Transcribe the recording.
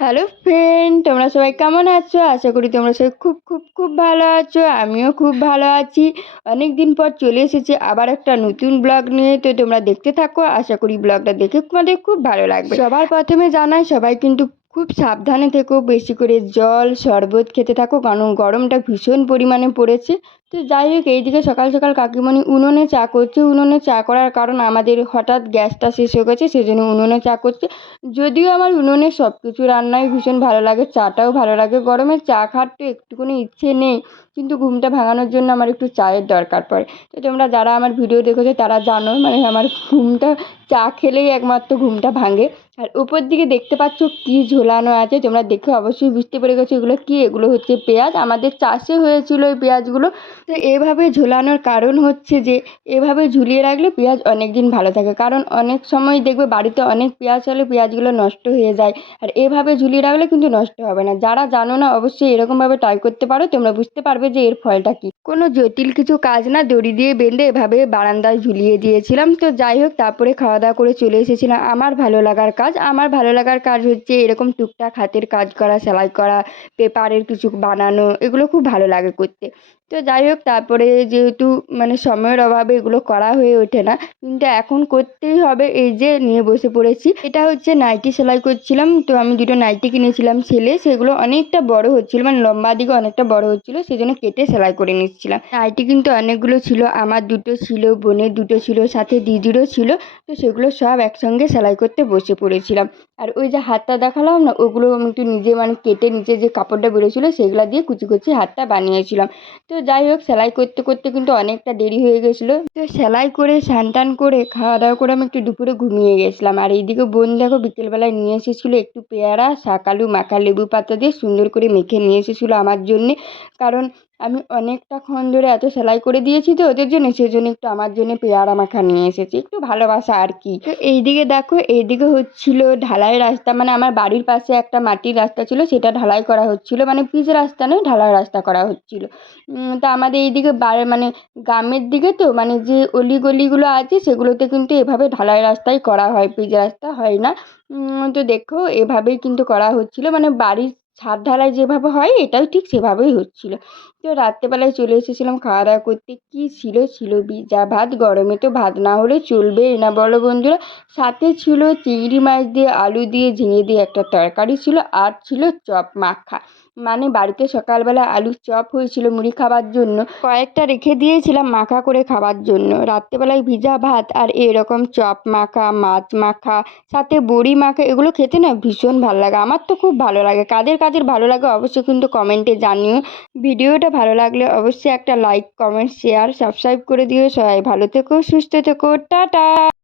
Hello friend, তোমরা সবাই কেমন আছো? আশা করি তোমরা সবাই খুব খুব খুব ভালো আছো। আমিও খুব ভালো আছি। অনেক দিন পর চলে এসেছি আবার একটা নতুন ব্লগ নিয়ে। তো তোমরা দেখতে থাকো, আশা করি ব্লগটা দেখে তোমাদের খুব ভালো লাগবে। সবার প্রথমে জানাই, সবাই কিন্তু খুব সাবধানে থেকো, বেশি করে জল শরবত খেতে থাকো, কারণ গরমটা ভীষণ পরিমাণে পড়েছে। তো যাই হোক, এইদিকে সকাল সকাল কাকিমণি উনুনে চা করছে। উনুনে চা করার কারণ আমাদের হঠাৎ গ্যাসটা শেষ হয়ে গেছে, সেজন্য উনুনে চা করছে। যদিও আমার উনুনে সব কিছু রান্নাই ভীষণ ভালো লাগে, চাটাও ভালো লাগে। গরমে চা খাওয়ার তো একটুকুনি ইচ্ছে নেই, কিন্তু ঘুমটা ভাঙানোর জন্য আমার একটু চায়ের দরকার পড়ে। তো তোমরা যারা আমার ভিডিও দেখেছো তারা জানো, মানে আমার ঘুমটা চা খেলেই একমাত্র ঘুমটা ভাঙে। আর উপর দিকে দেখতে পাচ্ছ কি ঝোলানো আছে, তোমরা দেখে অবশ্যই বুঝতে পেরে গেছো এগুলো কি। এগুলো হচ্ছে পেঁয়াজ, আমাদের চাষে হয়েছিল এই পেঁয়াজগুলো। তো এভাবে ঝোলানোর কারণ হচ্ছে যে এভাবে ঝুলিয়ে রাখলে পেঁয়াজ অনেক দিন ভালো থাকে, কারণ অনেক সময় দেখবে বাড়িতে অনেক পেঁয়াজ হলে পেঁয়াজগুলো নষ্ট হয়ে যায়। আর এভাবে ঝুলিয়ে রাখলে কিন্তু নষ্ট হবে না। যারা জানো না অবশ্যই এরকমভাবে ট্রাই করতে পারো, তোমরা বুঝতে পারবে যে এর ফলটা কী। কোনো জটিল কিছু কাজ না, দড়ি দিয়ে বেঁধে এভাবে বারান্দায় ঝুলিয়ে দিয়েছিলাম। তো যাই হোক, তারপরে খাওয়া দাওয়া করে চলে এসেছিলাম আমার ভালো লাগার কাজ। আমার ভালো লাগার কাজ হচ্ছে এরকম টুকটাক হাতের কাজ করা, সেলাই করা, পেপারের কিছু বানানো, এগুলো খুব ভালো লাগে করতে। তো যাই হোক, তারপরে যেহেতু মানে সময়ের অভাবে এগুলো করা হয়ে ওঠে না, কিন্তু এখন করতেই হবে। এই যে নিয়ে বসে পড়েছি, এটা হচ্ছে নাইটি সেলাই করছিলাম। তো আমি দুটো নাইটি কিনেছিলাম ছেলে, সেগুলো অনেকটা বড় হচ্ছিল, মানে লম্বা দিকে অনেকটা বড় হচ্ছিল, সেজন্য কেটে সেলাই করে নিচ্ছিলাম। নাইটি কিন্তু অনেকগুলো ছিল, আমার দুটো ছিল, বোনের দুটো ছিল, সাথে দিদিরও ছিল। তো সেগুলো সব একসঙ্গে সেলাই করতে বসে পড়েছিলাম। আর ওই যে হাতটা দেখালাম না, ওগুলো আমি একটু নিজে মানে কেটে নিচে যে কাপড়টা বেরোছিল সেগুলো দিয়ে কুচি কুচি হাতটা বানিয়েছিলাম। তো যাই হোক, সেলাই করতে করতে কিন্তু অনেকটা দেরি হয়ে গেছিলো। তো সেলাই করে স্নান টান করে খাওয়া দাওয়া করে আমি একটু দুপুরে ঘুমিয়ে গেছিলাম। আর এইদিকে বোন দেখো বিকেলবেলায় নিয়ে এসেছিলো একটু পেয়ারা, শাকালু মাখা, লেবু পাতা দিয়ে সুন্দর করে মেখে নিয়ে এসেছিলো আমার জন্যে। কারণ আমি অনেকটাক্ষণ ধরে এত সেলাই করে দিয়েছি তো ওদের জন্য, সেজন্য একটু আমার জন্য পেয়ারা মাখা নিয়ে এসেছি, একটু ভালোবাসা আর কি। তো এইদিকে দেখো, এইদিকে হচ্ছিল ঢালাই রাস্তা, মানে আমার বাড়ির পাশে একটা মাটির রাস্তা ছিল, সেটা ঢালাই করা হচ্ছিল, মানে পিচ রাস্তা নয়, ঢালাই রাস্তা করা হচ্ছিল। তা আমাদের এইদিকে মানে গ্রামের দিকে তো, মানে যে অলিগলিগুলো আছে সেগুলোতে কিন্তু এভাবে ঢালাই রাস্তাই করা হয়, পিচ রাস্তা হয় না। তো দেখো এভাবেই কিন্তু করা হচ্ছিল, মানে বাড়ির ছাদ ঢালাই যেভাবে হয় এটাও ঠিক সেভাবেই হচ্ছিল। তো রাত্রেবেলায় চলে এসেছিলাম খাওয়া দাওয়া করতে। কী ছিল, ছিল ভিজা ভাত। গরমে তো ভাত না হলে চলবেই না বলো বন্ধুরা। সাথে ছিল চিংড়ি মাছ দিয়ে, আলু দিয়ে, ঝিঙে দিয়ে একটা তরকারি ছিল, আর ছিল চপ মাখা। মানে বাড়িতে সকালবেলা আলুর চপ হয়েছিল মুড়ি খাবার জন্য, কয়েকটা রেখে দিয়েছিলাম মাখা করে খাবার জন্য। রাত্রেবেলায় ভিজা ভাত আর এরকম চপ মাখা, মাছ মাখা, সাথে বড়ি মাখা, এগুলো খেতে না ভীষণ ভালো লাগে। আমার তো খুব ভালো লাগে। কাদের কাদের ভালো লাগে অবশ্যই কিন্তু কমেন্টে জানিও। ভিডিওটা ভালো লাগলে অবশ্যই একটা লাইক, কমেন্ট, শেয়ার, সাবস্ক্রাইব করে দিও। সবাই ভালো থেকো, সুস্থ থেকো, টাটা।